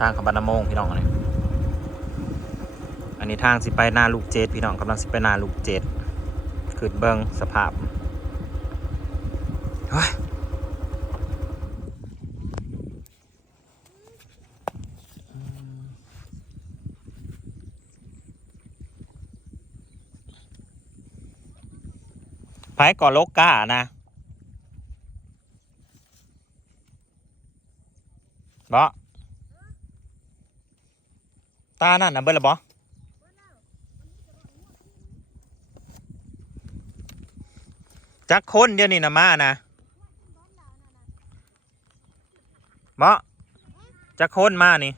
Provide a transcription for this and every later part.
ทางขบานนโมงพี่น้องอันนี้อันนี้ทางสิไปหน้าลูกเจ็ดพี่น้องกำลังสิไปหน้าลูกเจ็ดขึ้นเบิงสภาพเฮ้ยไผก่อโลกก้านะบ่ ตานั่นนะเบิ้ลละบ่จักคนเดียวนี่นะมานะบ่จักคนมานี่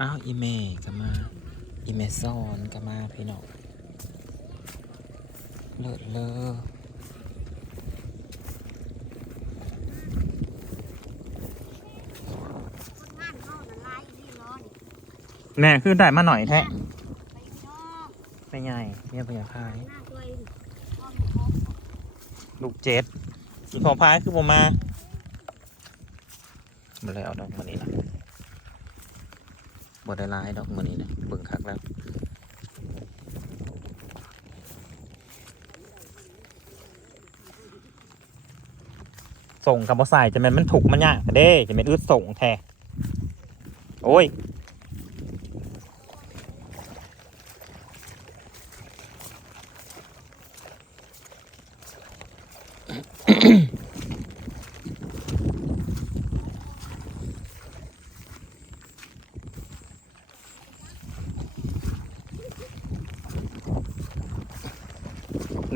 อ้าวอีเมก็มา อีเมซอนก็มาพี่น้อง เลิศเลอแน่คือได้มาหน่อยแท้ไปใหญ่เนี่ยพยาพายลูกเจ็ดอีกของพายคือผมมามาเลยเอาดอกมานี้นะบได้ลายดอกมานี้นะเบิ่งคักแล้ว ส่งคำว่าใส่จะเป็นมันถูกมันยากเด้จะเป็นอึดส่งแท้โอ้ย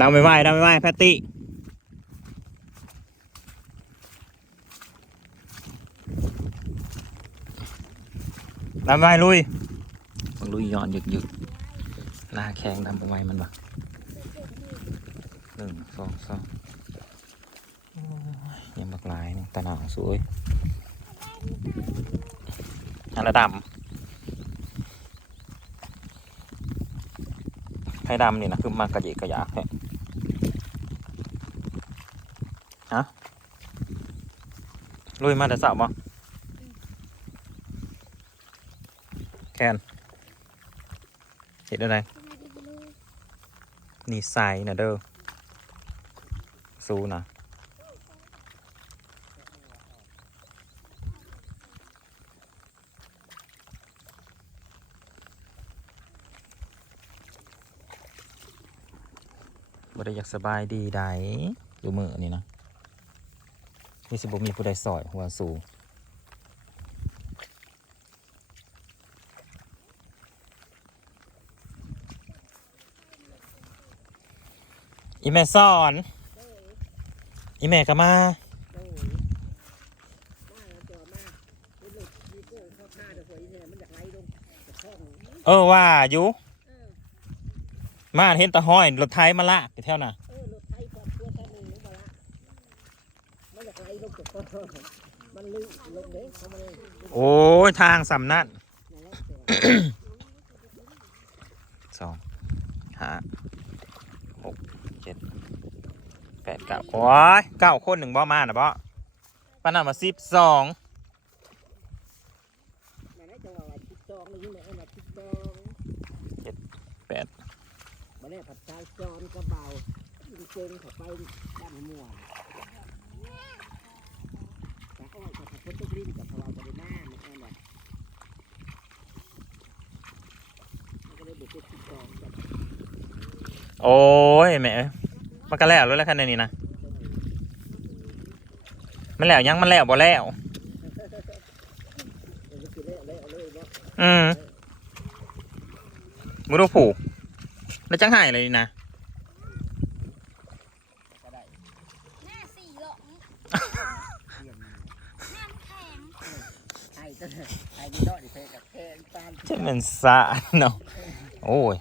ดำไม่ไหวดำไม่ไหวแพตตี้ ดำไปลุยมันลุยย้อนหยึกหยึกลาแข็งดำไปไวมันบ่หนึ่งสองสองยังบักลายนี่ตาหนาวสวยอันละดำให้ดำนี่นะคือมากระเยกระยาแท้ฮะลุยมาแต่สาวบ่ แคนเห็นอะไรนี่ใส่นะเด้อสูนะบ่ได้อยากสบายดีใดดูมือนี่นะนี่สิบ่มีผู้ใดสอยหัวสู อีแม่สอน อีแม่ก็มา เออว่าอยู่ มาเห็นตะห้อยรถไทยมาละไปเท่าน่ะโอ้ย ทางสำนักสองฮะหกเจ็ด แปดเก้าโอ้ยเก้าคนหนึ่งบ่มานะบ่ปานนั้นมาสิบสองนั่นแหละจังหวะว่าทิศจองนี่แหละว่าทิศจองแปดมาเนี่ยผัดชายจอนกระเบายิงเจงเข้าไปด้านหัวแต่อ้อยกับผัดคนตุกลิ้นกับพะเรามามันแค่นั้นมันก็เลยบุกไปทิศจองโอ้ยแม่ มันก็แล้วแล้วแหละคันนี้นะมันแล้วยังมันแล้วบ่แล้วเออคือเละเละเลยเนาะอืมมือดูผูกแล้วจังหายเลยนี่นะก็ได้แม่สี่หลงเยี่ยมแม่แข็งไอ้ก็ไอ้นี่เนาะดิเพกับแทนตาลจะเป็นสาเนาะโอ้ย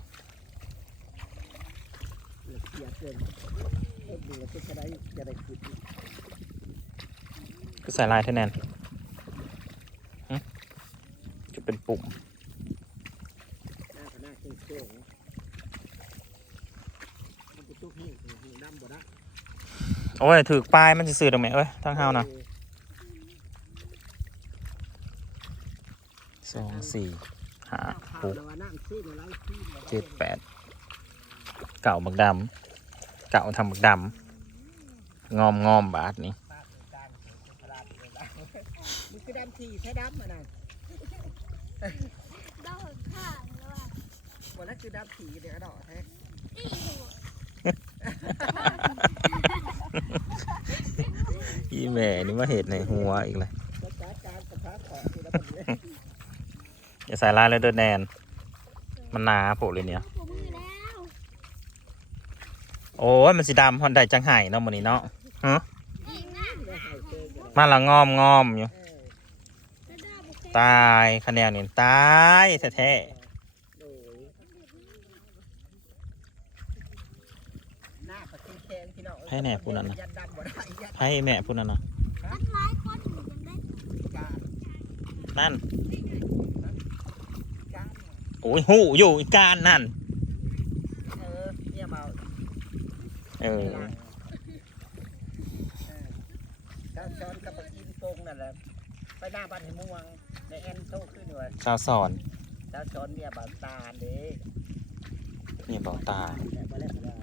คือก็ใส่ลายแทนแนนจะเป็นปุ่มโอ้ยถือปลายมันจะสื่อตรงไหนเอ้ยทั้งเฮาวนะสองสี่ห้าหกเจ็ดแปดเก่าหมึกดำเก่าทำหมึกดำ งอมงอมบาทนี่มันคือดำสีใช้ดำอะนะดอกข้างเลยว่ะวันนั้นคือดำสีเดี๋ยวดอกแท้ตีหัวอีแม่นี่มาเห็ดในหัวอีกเลยภาษาการภาษาของที่แล้วมันเนี่ยอย่าใส่ลายเลยเดินแนน มันหนาโผล่เลยเนี่ยผมมือแล้วโอ้ยมันสีดำฮอนได้จังไห้เนาะมันนี้เนาะ มาละงอมงอมอยู่ ตายคะแนนนี่ตายแท้ๆไพ่แน่พูดนั่นนะไพ้แม่พูดนั่นนะนั่นโอ้ยหูอยู่การนั่น เออเนี่ยเมา เออ เจ้าช้อนกับปะกินโกงนั่นแหละ ไปหน้าบ้านให้ม่วงในแอนโตขึ้นด้วยชาวสอนเจ้าช้อนเนี่ยบางตาเด้นี่บอกตาแต่บ่แล้วบ่แล้ว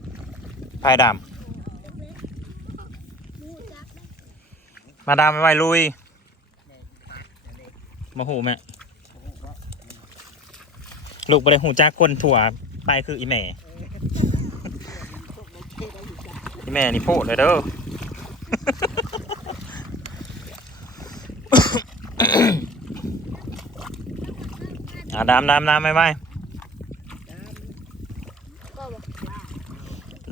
พายดมูจักได้ำมาดามไปไว้ลุยแม่ปัดนั่นเองมาหูแม่โอ้โหก็ลูกไปได้หูจักคนถั่วไปคืออีแม่เออพวกมันเท่ได้อยู่จ้ะอีแม่นี่โพดเลยเด้อ อะดำดำดำไม่ไหวก็บอกว่า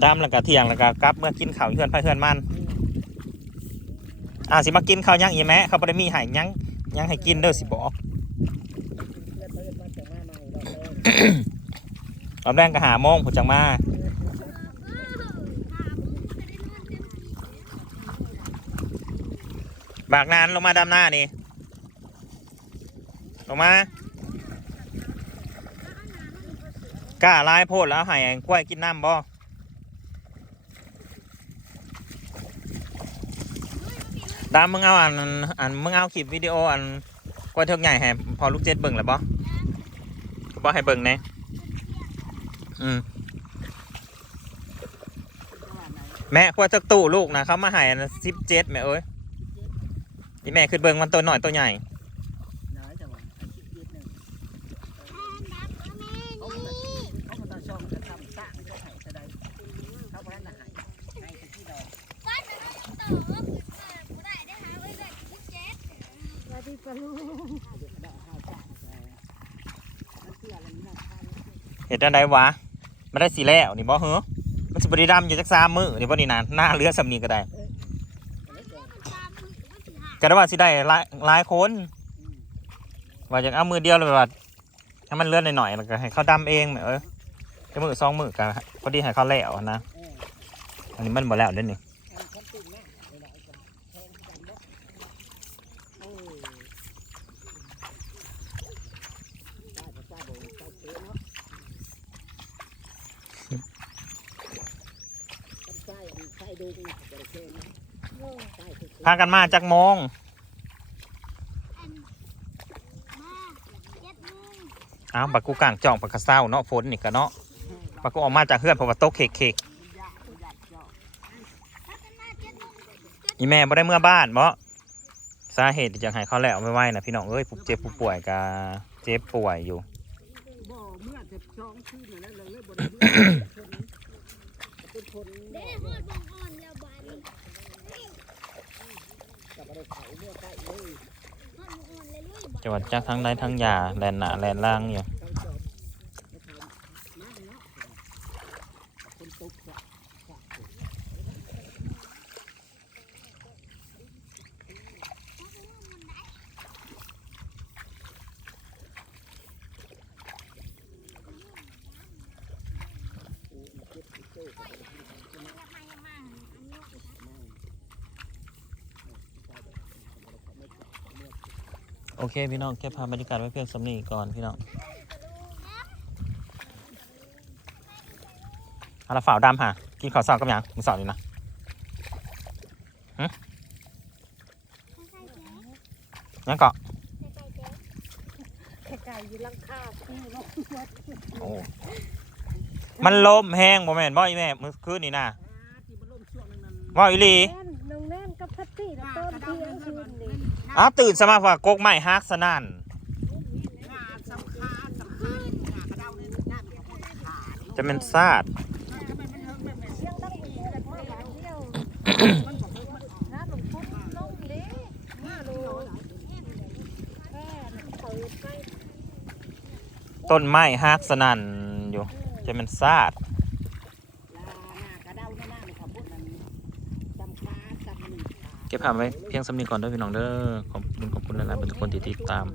ดำแล้วก็เที่ยงแล้วก็กลับเมื่อกินข้าวเพื่อนไปเพื่อนมันอะสิมากินข้าวยังอีแม่เขาบ่ได้มีให้ยังยังให้กินเด้อสิบอกเพื่อนเพื่อนมาจากมาใหม่เราเลยรอบแรกก็หาโมงผมจังมาเออหาบุกจะได้นอนเต็มที่บากนานลงมาดำหน้านี่ลงมา กล้าลายโพดแล้วให้กล้วยกินน้ำบ่ดามมึงเอาอันอันมึงเอาคลิปวิดีโออันกล้วยเทือกใหญ่ให้พอลูกเจ็ดเบิ่งแล้วบ่บ่ให้เบิ่งแหน่อืมแม่กล้วยเทือกตู้ลูกนะเขามาให้สิบเจ็ดแม่เอ้ยอีแม่คือเบิ่งมันตัวหน่อยตัวใหญ่ น้อยจังหวะอาชีพนิดหนึง แอนดับก็แม่ เขา นี่ ก็เขาก็ต้องช่องจะทำสร้างจะให้จะได้เขาบอกนั่นน่ะให้ให้ที่ดอก ฟันมันต้องต่อก็คือเปิดบ่ได้ได้หาไว้ได้คิดเจ็ด สวัสดีปะลูกเดี๋ยวดอกข้าวจ้างแต่มันเสียอะไรวะมันใดวะไม่ได้สีแล้วนี่บ่เหรอมันสิบริดำอยู่จักสามมือนี่บ่นี่นะหน้าเรือสำนีก็ได้มันตามมือมันสิหาก็ได้ว่าสิได้หลายหลายคนว่าจะเอามือเดียวเลยว่าให้มันเลื่อนหน่อยๆแล้วก็ให้เขาดำเองเอ้ยจะมือสองมือกันพอดีให้เขาแล้วนะอันนี้มันบ่แล้วเด้นี่ติ่งหน้าไปหน่อยกันแทงกันเนาะเออได้ก็จ้าโดนใจเสียเนาะต้องใส่อันใส่ดูนี่จระเข้นะ โอ้ ใส่คือ พากันมาจากโมงอันมาเจ็ดโมงอ้าวบักกูกลางจ่องบักกระเซ้าเนาะฝนนี่ก็เนาะบักกูออกมาจากเฮือนเพราะว่าตกเคกเคกยากยากเจาะถ้ากันมาเจ็ดโมงอีแม่บ่ได้เมื่อบ้านบ่สาเหตุที่จะให้เขาแล้วไม่ไหวนะพี่น้องเอ้ยผู้เจ็บผู้ป่วยก็เจ็บป่วยอยู่บ่เมื่อจะช่องขึ้นนั่นเลยเลยบ่ได้เมื่อเป็นคนได้เนาะฮอดบงอ่อนแล้วบาดนี้กับอะไรเขาเมื่อใกล้เลยฮอดบงอ่อนเลยลุยบาด จังหวัดจากทั้งไดทั้งยาแลนหนาแลนล่างอยู่ โอเคพี่น้องแค่พาบรรยากาศไว้เพียงสำนีก่อนพี่น้องอะไรฝ่าวดำฮะกินข้าวเช้ากับยังมึงสาวนี่นะหึยังเกาะไก่เนาโอ้มันลมแห้งบ่แม่นบ่อีแม่มื้อคืนนี่นะที่ว่าอีหลี อ้าวตื่นสมาฝากกกไม้ฮักสนั่นจะเป็นซาดต้นไม้ฮักสนั่นอยู่ จะเป็นซาด เก็บภาพไว้เพียงสำนีก่อนด้วยพี่น้องเด้อขอบคุณขอบคุณหลายๆทุกคนที่ติดตาม